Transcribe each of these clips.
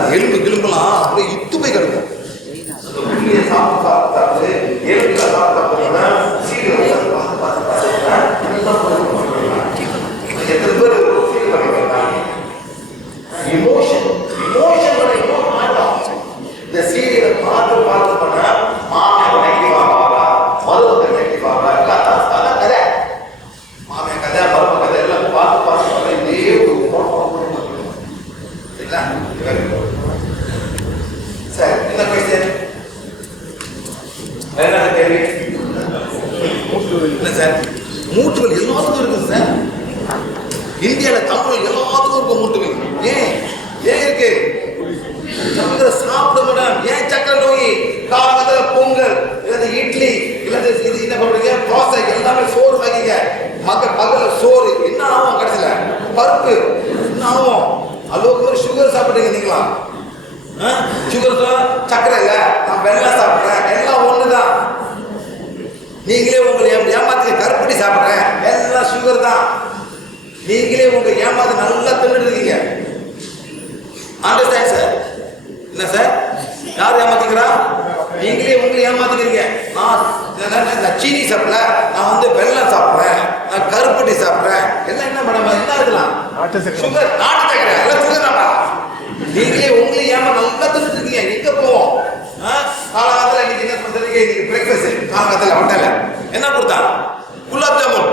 அந்த எலும்பு கிளம்பலாம் அப்படியே இத்து போய் கிடக்கும். அந்த புள்ளியை சாப்பிட்டு எலும்புல சாப்பிட்டா சீக்கிரம் எத்தனை பேர் இமோஷன் இந்த சீரியலை பார்த்து பண்ண மாமியார் நெகட்டிவா மருமக நெகட்டிவா அதான் கதை. மாமியார் கதை மருமக கதை எல்லாம் பார்த்து இதே சார். என்ன கொஸ்டின்? என்ன கேள்வி? என்ன சார்? மூட்டுகள் எல்லாத்துக்கும் இருக்குது சார். இந்தியாவில் தமிழ் எல்லாத்துக்கும் இருக்கும் மூட்டுகள். ஏன் இருக்கு? சக்கரை சாப்பிட மேடம். ஏன் சக்கரை நோய்? காலகட்டத்தில் பொங்கல் இல்லை இட்லி இல்லை இது என்ன பண்ணுறீங்க? தோசை எல்லாமே சோறு வாங்கிங்க. பகல சோறு என்ன ஆகும்? கடைசியில் பருப்பு என்ன ஆகும்? அளவுக்கு சுகர் சாப்பிட்டீங்க நீங்களா? சுகர் சக்கரை இல்லை, நான் வெள்ளம் சாப்பிட்றேன், எல்லாம் ஒண்ணுதான். நீங்களே உங்களை ஏமாத்தி கருப்பட்டி சாப்பிட்றேன், எல்லாம் சுகர் தான். நீங்களே உங்க ஏமாத்தி நல்லா தின்னுட்டு இருக்கீங்க. Understand sir? என்ன சார்? யார் ஏமாத்திக்கிறா? நீங்களே உங்களை ஏமாத்திக்கிறீங்க. நான் சீனி சாப்பிடல, நான் வெள்ளம் சாப்பிட்றேன், நான் கருப்பட்டி சாப்பிட்றேன், எல்லாம் என்ன மேடம்? என்ன இருக்கலாம்? சுகர், நாட்டு சக்கரை, எல்லாம் சுகர் தான்ப்பா. நீங்களே உங்களே ஏமா நல்லா தின்னுட்டு இருக்கீங்க. எங்க போவோம்? காலகாலத்தில் இன்னைக்கு என்ன பண்றீங்க? இன்னைக்கு பிரேக்ஃபாஸ்ட் காலகாலத்தில் ஹோட்டல்ல என்ன கொடுத்தா? குலாப் ஜாமுன்.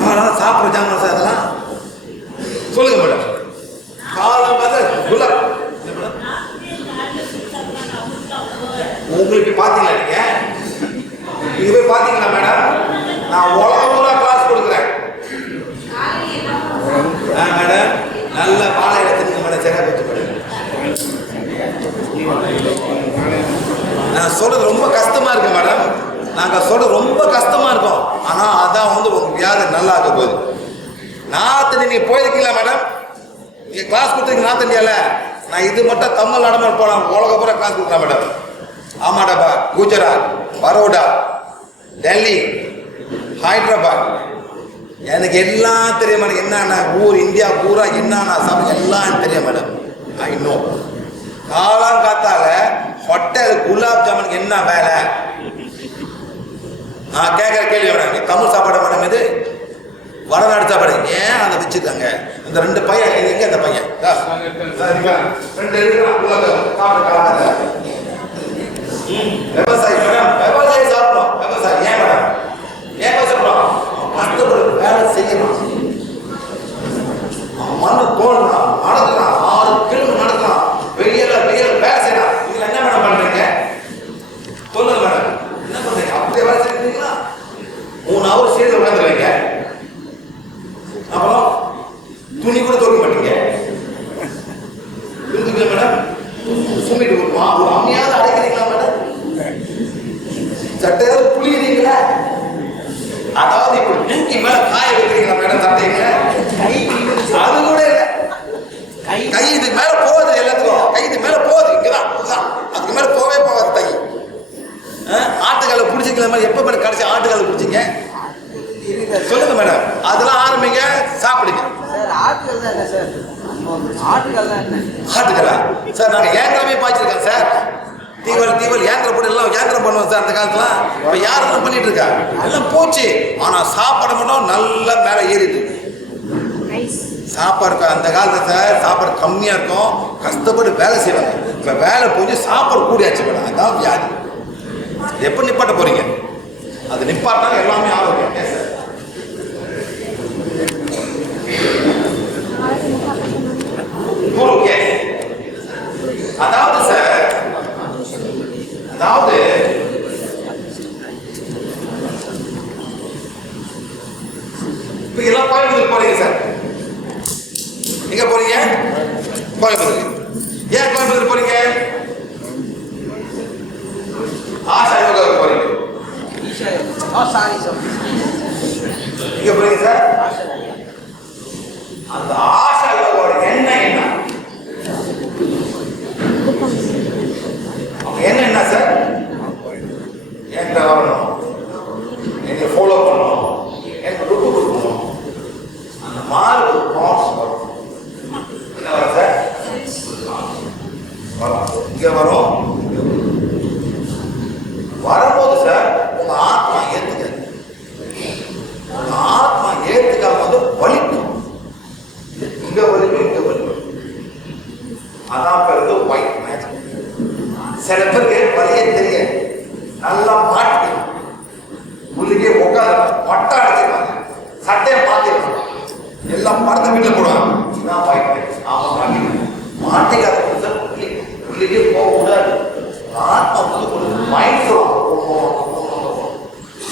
காலம் சாப்பிட்ற ஜாமுன் சார் அதெல்லாம் சொல்லுங்க மேடம். காலம் குலாப் உங்களுக்கு பாத்தீங்களா? நீங்க போய் பாத்தீங்களா மேடம்? நான் உலகம் பூரா கிளாஸ் கொடுக்குறேன் மேடம். நல்ல வாழை இடத்துக்கு மேடம் சரியா போச்சு மேடம். நான் சொல்றது ரொம்ப கஷ்டமா இருக்கு மேடம். நாங்கள் சொல்றது ரொம்ப கஷ்டமா இருக்கும். ஆனால் அதான் உங்க வியாதி நல்லா இருக்க போகுது. நார்த் நீங்க போயிருக்கீங்களா மேடம்? நீங்க கிளாஸ் கொடுத்துருக்கீங்க நார்த் இந்தியாவில். நான் இது மட்டும் தமிழ்நாடு போகலாம், உலக பூரா கிளாஸ் கொடுக்குறேன் மேடம். அஹமதாபாத், குஜராத், பரோடா, டெல்லி, ஹைதராபாத், எனக்கு எல்லாம் தெரியும் மேடம். என்னென்ன ஊர் இந்தியா பூரா என்னென்ன சாப்பிட எல்லாம் தெரியும் மேடம். I know. காலங்காத்தால ஹோட்டல் குலாப் ஜாமுனுக்கு என்ன வேலை? நான் கேட்குற கேள்வி மேடம். நீ தமிழ் சாப்பாடு மேடம், இது வடநாடு சாப்பாடு. ஏன் அதை வச்சுருக்காங்க? இந்த ரெண்டு பையன் எங்க? இந்த பையன் விவசாயி மேடம். விவசாயி சாப்பிடும். விவசாயி ஏன் மேடம்? ஏன் சாப்பிடும்? கஷ்டப்படு வேலை செய்யணும். மண்ணு தோணுறான், நடக்கிறான், 6 கிலோமீட்டர் நடக்கிறான், வெயில் வேலை செய்யறான். இதுல என்ன மேடம் பண்றீங்க? சொல்லுங்க மேடம், என்ன பண்றீங்க? அப்படியே வேலை செய்யறீங்களா? 3 ஹவர் சேர்ந்து உட்காந்துருவீங்க. அப்புறம் துணி கூட துவைக்க மாட்டீங்க. இருக்குங்களா மேடம்? சும்மிட்டு ஒரு அம்மையாவது அடைக்கிறீங்களா மேடம்? சட்டையாவது புளியுறீங்களா? அதாவது இப்ப தூக்கி மேல காய வைக்கிறீங்களா மேடம் சட்டைங்க? அது கூட இல்லை. கை இது மேல போகுது. எல்லாத்துக்கும் கை இது மேல போகுது. இங்கதான் அதுக்கு மேல போவே போகாது கை. ஆட்டுக்கால பிடிச்சிக்கலாமா? எப்ப மேடம் கடைசி ஆட்டுக்கால பிடிச்சிங்க? சொல்லுங்க மேடம். அதெல்லாம் ஆரம்பிங்க, சாப்பிடுங்க. ஆட்டுக்கலா சார்? நாங்க ஏங்கரமே பாய்ச்சிருக்கோம் சார். தீவல் ஏந்திர போட்டு எல்லாம் ஏந்திரம் பண்ணுவோம் சார் அந்த காலத்துல. இப்ப யாரும் பண்ணிட்டு இருக்கா? எல்லாம் போச்சு. ஆனா சாப்பாடு மட்டும் நல்லா மேல ஏறிட்டு. சாப்பாடு அந்த காலத்துல சாப்பாடு கம்மியா இருக்கும், கஷ்டப்பட்டு வேலை செய்வாங்க. இப்ப வேலை போய் சாப்பாடு கூடியாச்சு மேடம். அதான் வியாதி. எப்ப நிப்பாட்ட போறீங்க? அது நிப்பாட்டினா எல்லாமே ஆகும். அதாவது சார், அதாவது இப்ப எல்லாம் கோயம்புத்தூர் போறீங்க சார். எங்க போறீங்க? கோயம்புத்தூர். ஏன் கோயம்புத்தூர் போறீங்க? ஆஷா யோகாவுக்கு போறீங்க. எங்க போறீங்க சார்? அந்த ஆஷா யோகாவோட என்ன என்ன சார்? என்கிட்ட வரணும், என்னை ஃபாலோ பண்ணணும், எனக்கு ருட்டு கொடுக்கணும். அந்த மாதிரி ஒரு கான்ஸ் வரும். என்ன வரும் சார்? படத்தை வீட்டில் போடுவாங்க. இதான் வாய்ப்பு. ஆமா மாட்டிக்காத உள்ளே போகக்கூடாது. ஆத்மா வந்து மைண்ட் சொல்லுவாங்க.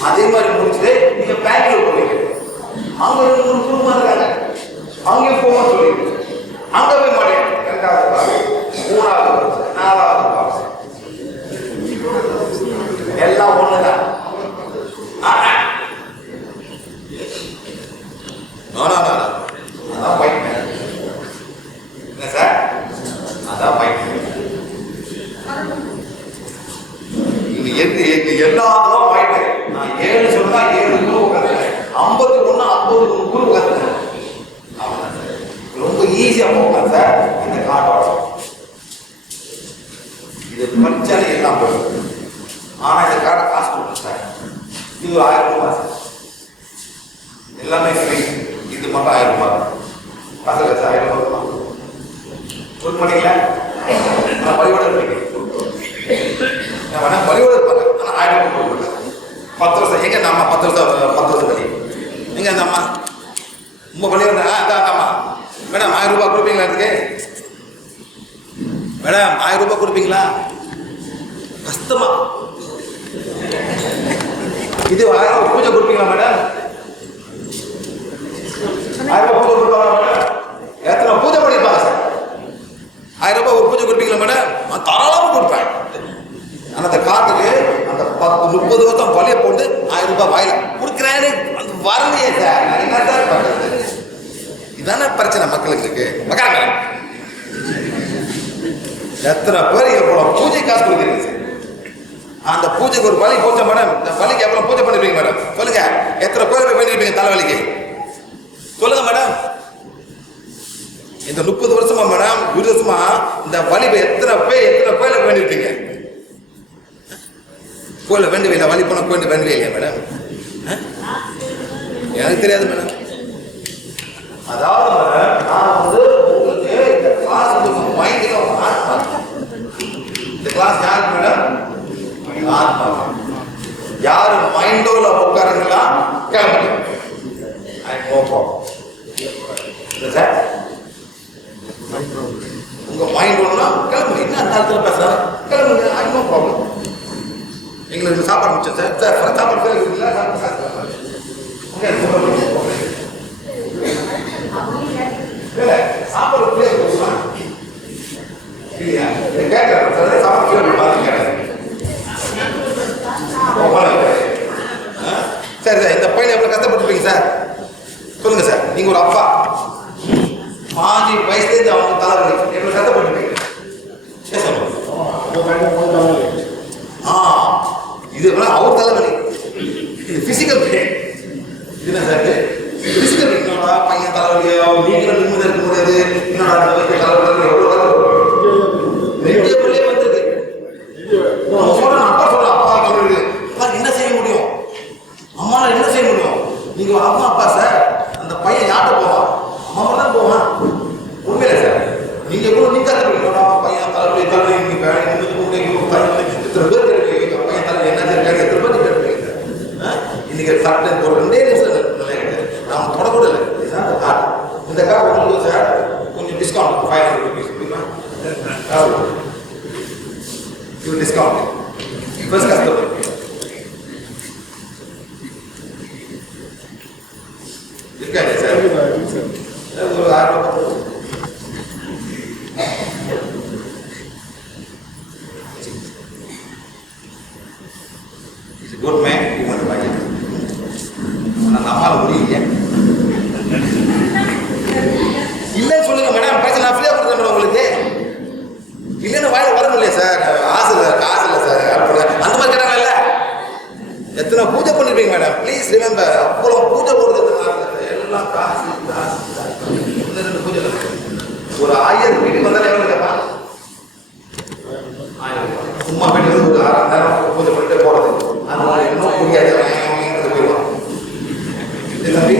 அதே மாதிரி முடிச்சுட்டு நீங்க பேங்க்ல போவீங்க. அங்க ஒரு குடும்பம் இருக்காங்க, அங்கேயும் போவோம்னு சொல்லிட்டு அங்க போய் மாட்டேன். 2வது பாஸ், 3வது பாஸ், 4வது பாஸ் எல்லாம் ஒண்ணுதான். அதான் பைக் என்ன சார், அதான் பைக். எல்லாரும் பைக். நான் 7 சொன்னா 7 குரு உட்காந்துறேன், 51 50 குரு உட்காந்துறேன். ரொம்ப ஈஸியா போகலாம் சார் இந்த காட்டோட. இது படிச்சாலே எல்லாம் போயிடும். ஆனா இந்த கார்டை காசு கொடுக்கும் சார். இது ஒரு 1000 ரூபாய் சார், எல்லாமே ஃப்ரீ. இது மட்டும் 1000 ரூபாய். பசங்க சார் 1000 ரூபாய் கொடுக்க மாட்டீங்களா? நான் பலியோட இருப்பீங்க, பலியோட இருப்பாங்க. ஆனால் 1000 ரூபாய் கொடுக்க மாட்டாங்க. 10 வருஷம் எங்க நம்ம 10 வருஷம் பலி எங்க அந்த அம்மா ரொம்ப பலியோட அதான் அம்மா. மேடம் 1000 ரூபாய் கொடுப்பீங்களா? அதுக்கு மேடம் 1000 ரூபாய் கொடுப்பீங்களா? கஷ்டமா. இது 1000 ரூபாய் பூஜை கொடுப்பீங்களா மேடம்? 1000 ரூபாய் பூஜை கொடுப்பாங்க மேடம்? எத்தனை பூஜை பண்ணிருப்பாங்க சார்? 1000 ரூபாய் ஒரு பூஜை கொடுப்பீங்களா மேடம்? நான் தாராளமாக கொடுப்பேன். ஆனால் அந்த காட்டுக்கு அந்த 10-30 வருஷம் பழிய போட்டு 1000 ரூபாய் வாயில கொடுக்குறேன்னு அந்த வரலையே சார். நான் என்ன சார் பண்றது? இதானே பிரச்சனை மக்களுக்கு இருக்கு. மக்கள் மேடம் எத்தனை பேர் எவ்வளோ பூஜை காசு கொடுக்குறீங்க சார்? அந்த பூஜைக்கு ஒரு பலி போச்ச மேடம். இந்த பலிக்கு எவ்வளோ பூஜை பண்ணிருப்பீங்க மேடம்? சொல்லுங்க. எத்தனை பேர் போய் பண்ணிருப்பீங்க தலைவலிக்கு? சொல்லுங்க மேடம். இந்த 30 வருஷமா மேடம், 20 வருஷமா இந்த வலி எத்தனை பேர் வேண்டியிருப்பீங்க? கோயில வேண்டி வைல வலி போன கோயில் வேண்டி இல்லையா மேடம்? எனக்கு தெரியாது மேடம். அதாவது மேடம் நான் வந்து உங்களுக்கு இந்த கிளாஸ் மைண்டுக்கு இந்த கிளாஸ் யாருக்கு மேடம்? ஆத்மா. யாரு மைண்டோல உட்காருங்களா கிளம்புங்க. சார் உங்க மைண்ட் ஒண்ணுனா கிளம்புங்க. என்ன அந்த இடத்துல பேசுறாங்க கிளம்புங்க. I know problem. எங்களுக்கு சாப்பாடு முடிச்சோம் சார். சார் சாப்பாடு பேர் இருக்குங்களா? சாப்பாடு பேர் இல்லையா? கேட்கறேன் சார். சாப்பாடு பேர் பார்த்து கேட்டேன். சரி சார், இந்த பையனை எவ்வளோ கஷ்டப்பட்டுருப்பீங்க சார்? சொல்லுங்க சார். நீங்க ஒரு அப்பா, 5 வயசுலேருந்து அவங்க தலைவலி எவ்வளோ கஷ்டப்பட்டுருப்பீங்க? இது அவர் தலைவலி. இது பிசிக்கல் பெயின். என்ன சார் பிசிக்கல் பெயின்? பையன் தலைவலியோ நீங்களும் நிம்மதியாக இருக்க முடியாது. என்னோட தலைவலி எவ்வளோ வெளியே வந்துருக்கு. அப்பா சொல்ற அப்பா தலைவலி என்ன செய்ய முடியும்? அம்மால என்ன செய்ய முடியும்? நீங்க ஒரு அம்மா அப்பா சார். அந்த பையன் யார்கிட்ட போவான்? அம்மா தான் போவான். உண்மையில சார் நீங்க கூட நீங்க கற்றுக்கணும். பையன் தலைவலி தலைவலி நீங்க இத்தனை பேர் கேட்க பையன் தலைவலி என்ன கேட்க எத்தனை பேர் கேட்பீங்க சார்? இன்னைக்கு சட்டை ஒரு 2 நிமிஷம் நாம் தொடக்கூட இல்லை. இந்த கார் உங்களுக்கு சார் கொஞ்சம் discount 500 rupees discount first customer. இருக்காங்க சார் ஒரு 1000 ரூபாய். He's a good man. You want to buy it? ஆனால் நம்மளால முடியல. இல்லைன்னு சொல்லுங்க மேடம். பிரச்சனை நான் ஃப்ரீயாக கொடுக்குறேன் மேடம் உங்களுக்கு. இல்லைன்னு வாயில வர முடியல சார். ஆசை இல்லை, காசு இல்லை சார். அந்த மாதிரி கேட்டாங்கல்ல. எத்தனை பூஜை பண்ணிருப்பீங்க மேடம்? Please remember. அவ்வளோ பூஜை போடுறது எல்லாம் காசு காசு. 2 பூஜை ஒரு 1000 வீட்டுக்கு வந்தாலும் எவ்வளோ கேட்பா? 1000 ரூபாய். சும்மா வீட்டுக்கு ஒரு 1/2 மணி நேரம் பூஜை பண்ணிட்டு போகிறது. அதனால இன்னும் புரியாது போயிடுவான். தம்பி